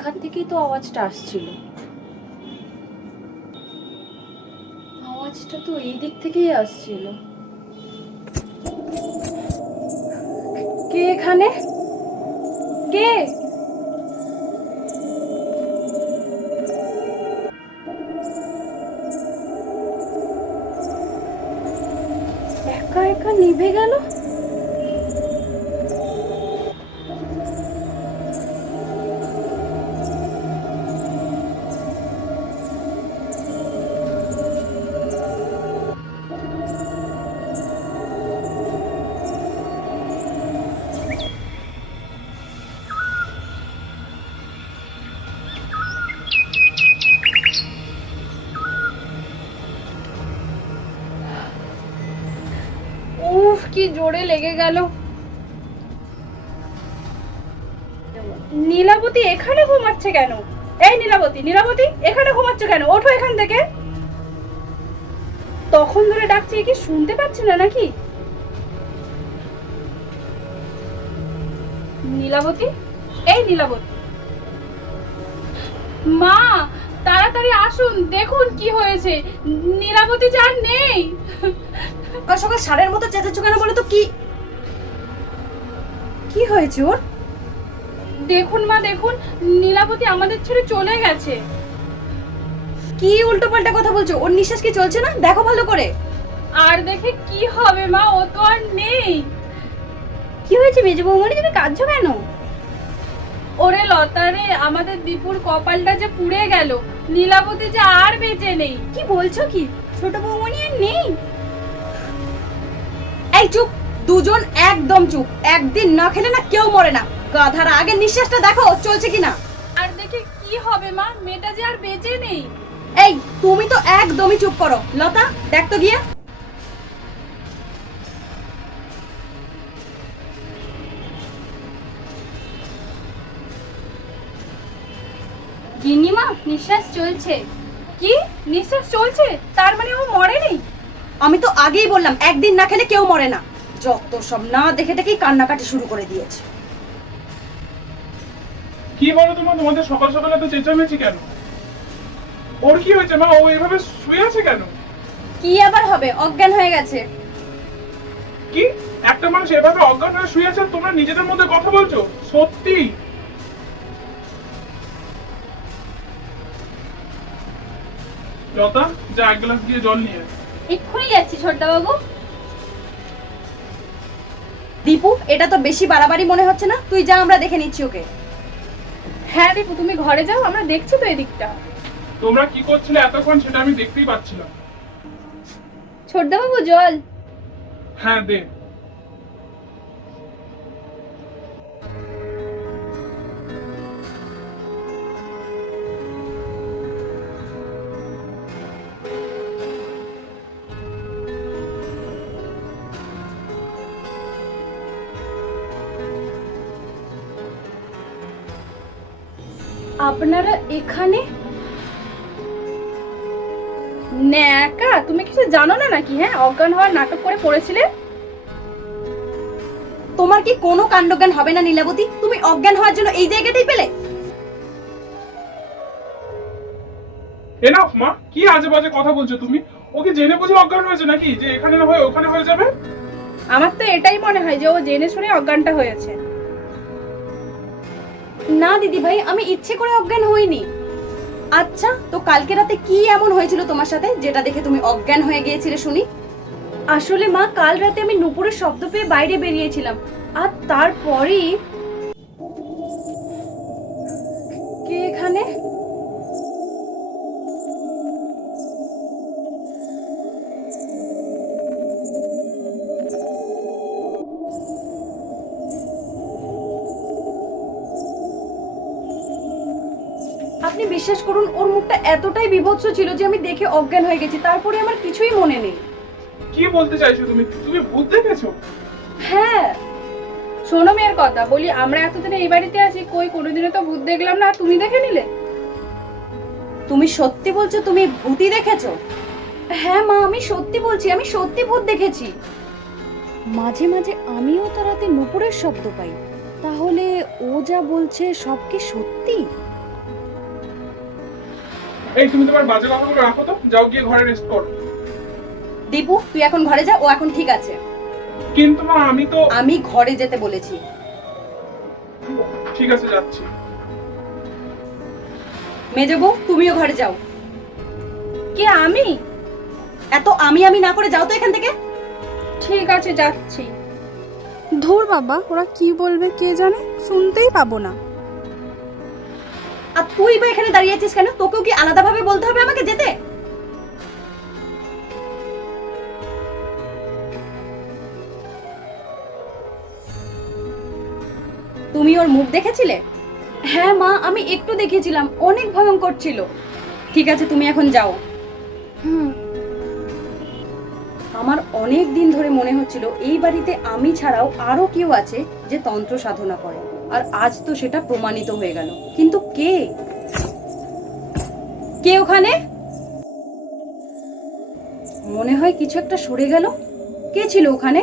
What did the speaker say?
এখান থেকেই তো আওয়াজটা আসছিল। আওয়াজটা তো এই দিক থেকেই আসছিল। কে এখানে? কে? একা একা নিভে গেল। উফ, কি জোরে লেগে গেল। নীলাবতী এখানে ঘুমাচ্ছে কেন? এই নীলাবতী, নীলাবতী এখানে ঘুমাচ্ছে কেন? ওঠো এখান থেকে। তখন ধরে ডাকছি, কি শুনতে পাচ্ছি না নাকি? নীলাবতী, এই নীলাবতী, মা তাড়াতাড়ি আসুন, দেখুন কি হয়েছে। নীলাবতী যার নেই। সকাল সকাল ষাঁড়ের মতো চেঁচাচ্ছ কেন বলো তো? কি কি হয়েছে ওর? দেখুন মা, দেখুন নীলাবতী আমাদের ছেড়ে চলে গেছে। কি উল্টো পাল্টা কথা বলছো? ওর নিঃশ্বাস কি চলছে না? দেখো ভালো করে। আর দেখে কি হবে মা, ও তো আর নেই। কি হয়েছে মেজো বৌমনি, তুমি কাঁদছো কেন? ওরে লতারে, আমাদের দীপুর কপালটা যে পুড়ে গেল। নীলাবতী যে আর বেঁচে নেই। কি বলছো কি? ছোট বৌমনি আর নেই? এই চুপ, দুজন একদম চুপ। একদিন না খেলে না কেউ মরে না। গাধার আগে নিঃশ্বাসটা দেখো চলছে কিনা। আর দেখে কি হবে মা, মেয়েটা যে আর বেঁচে নেই। এই তুমি তো একদমই চুপ করো। লতা দেখ তো গিয়ে। গিন্নিমা, নিঃশ্বাস চলছে। কি নিঃশ্বাস চলছে? তার মানে ও মরেনি? আমি তো আগেই বললাম একদিন না খেলে কেউ মরে না। যত সব না দেখে দেখেই কান্নাকাটি শুরু করে দিয়েছে। কি বলো তোমাদের সকাল সকাল এত চেঁচামেচি কেন? ওর কি হয়েছে মা? ও এভাবে শুয়ে আছে কেন? কি আবার হবে? অজ্ঞান হয়ে গেছে। কি, একটা মানুষ এভাবে অজ্ঞান হয়ে শুয়ে আছে আর তোমরা নিজেদের মধ্যে কথা বলছো? সত্যি? লতা, যা এক গ্লাস দিয়ে জল নিয়ে আয়। এক্ষুনি যাচ্ছি ছোটদা বাবু। দীপু, এটা তো বেশি বাড়াবাড়ি মনে হচ্ছে না? তুই যা, আমরা দেখে নিচ্ছি ওকে। হ্যাঁ দীপু, তুমি ঘরে যাও, আমরা দেখছি তো এদিকটা। তোমরা কি করছিলে এতক্ষণ সেটা আমি দেখতেই পাচ্ছিলাম। ছোটদা বাবু জল। হ্যাঁ দে। আপনারা এখানে? ন্যাকা, তুমি কিছু জানো না নাকি? হ্যাঁ, অজ্ঞান হওয়ার নাটক করে পড়েছিলে। তোমার কি কোনো কাণ্ডজ্ঞান হবে না নীলাবতী? তুমি অজ্ঞান হওয়ার জন্য এই জায়গাটাই পেলে? এনাফ মা, কি আজে বাজে কথা বলছো তুমি? ওকে জেনে বুঝে অজ্ঞান হয়েছে নাকি যে এখানে না হয়ে ওখানে হয়ে যাবে? আমার তো এটাই মনে হয় যে ও জেনে শুনে অজ্ঞানটা হয়েছে। না দিদি ভাই, আমি ইচ্ছে করে অজ্ঞান হইনি। আচ্ছা, তো কালকে রাতে কি এমন হয়েছিল তোমার সাথে যেটা দেখে তুমি অজ্ঞান হয়ে গিয়েছিলে শুনি? আসলে মা, কাল রাতে আমি নুপুরের শব্দ পেয়ে বাইরে বেরিয়েছিলাম, আর তারপরেই কে এখানে? আপনি বিশ্বাস করুন, ওর মুখটা এতটাই বিভৎস ছিল যে আমি দেখে অজ্ঞান হয়ে গেছি। তারপরে আমার কিছুই মনে নেই। কি বলতে চাইছো তুমি? তুমি ভূত দেখেছো? হ্যাঁ। শোনো মেয়ের কথা বলি, আমরা এতদিনে এই বাড়িতে আছি, কই কোনোদিনও তো ভূত দেখলাম না, তুমি দেখে নিলে? তুমি সত্যি বলছো তুমি ভূতই দেখেছো? হ্যাঁ মা, আমি সত্যি বলছি, আমি সত্যি ভূত দেখেছি। মাঝে মাঝে আমিও তো রাতে নুপুরের শব্দ পাই। তাহলে ও যা বলছে সব কি সত্যি? এই তুমি তোমার বাজে কথাগুলো রাখো তো, যাও গিয়ে ঘরে রেস্ট করো। দীপু তুই এখন ঘরে যা, ও এখন ঠিক আছে। কিন্তু মা আমি তো। আমি ঘরে যেতে বলেছি। ঠিক আছে, যাচ্ছি। মেজো বউ তুমিও ঘরে যাও। কি আমি? এত আমি আমি না করে যাও তো এখান থেকে। ঠিক আছে, যাচ্ছি। ধুর বাবা, ওরা কি বলবে কে জানে, শুনতেই পাবো না। আর তুই বা এখানে দাঁড়িয়ে আছিস কেন? তোকেও কি আলাদাভাবে বলতে হবে আমাকে যেতে? তুমি ওর মুখ দেখেছিলে? হ্যাঁ মা, আমি একটু দেখেছিলাম, অনেক ভয়ঙ্কর ছিল। ঠিক আছে তুমি এখন যাও। আমার অনেক দিন ধরে মনে হচ্ছিল এই বাড়িতে আমি ছাড়াও আরো কেউ আছে যে তন্ত্র সাধনা করে, আর আজ তো সেটা প্রমাণিত হয়ে গেল। কিন্তু কে কে ওখানে? মনে হয় কিছু একটা সরে গেল। কে ছিল ওখানে?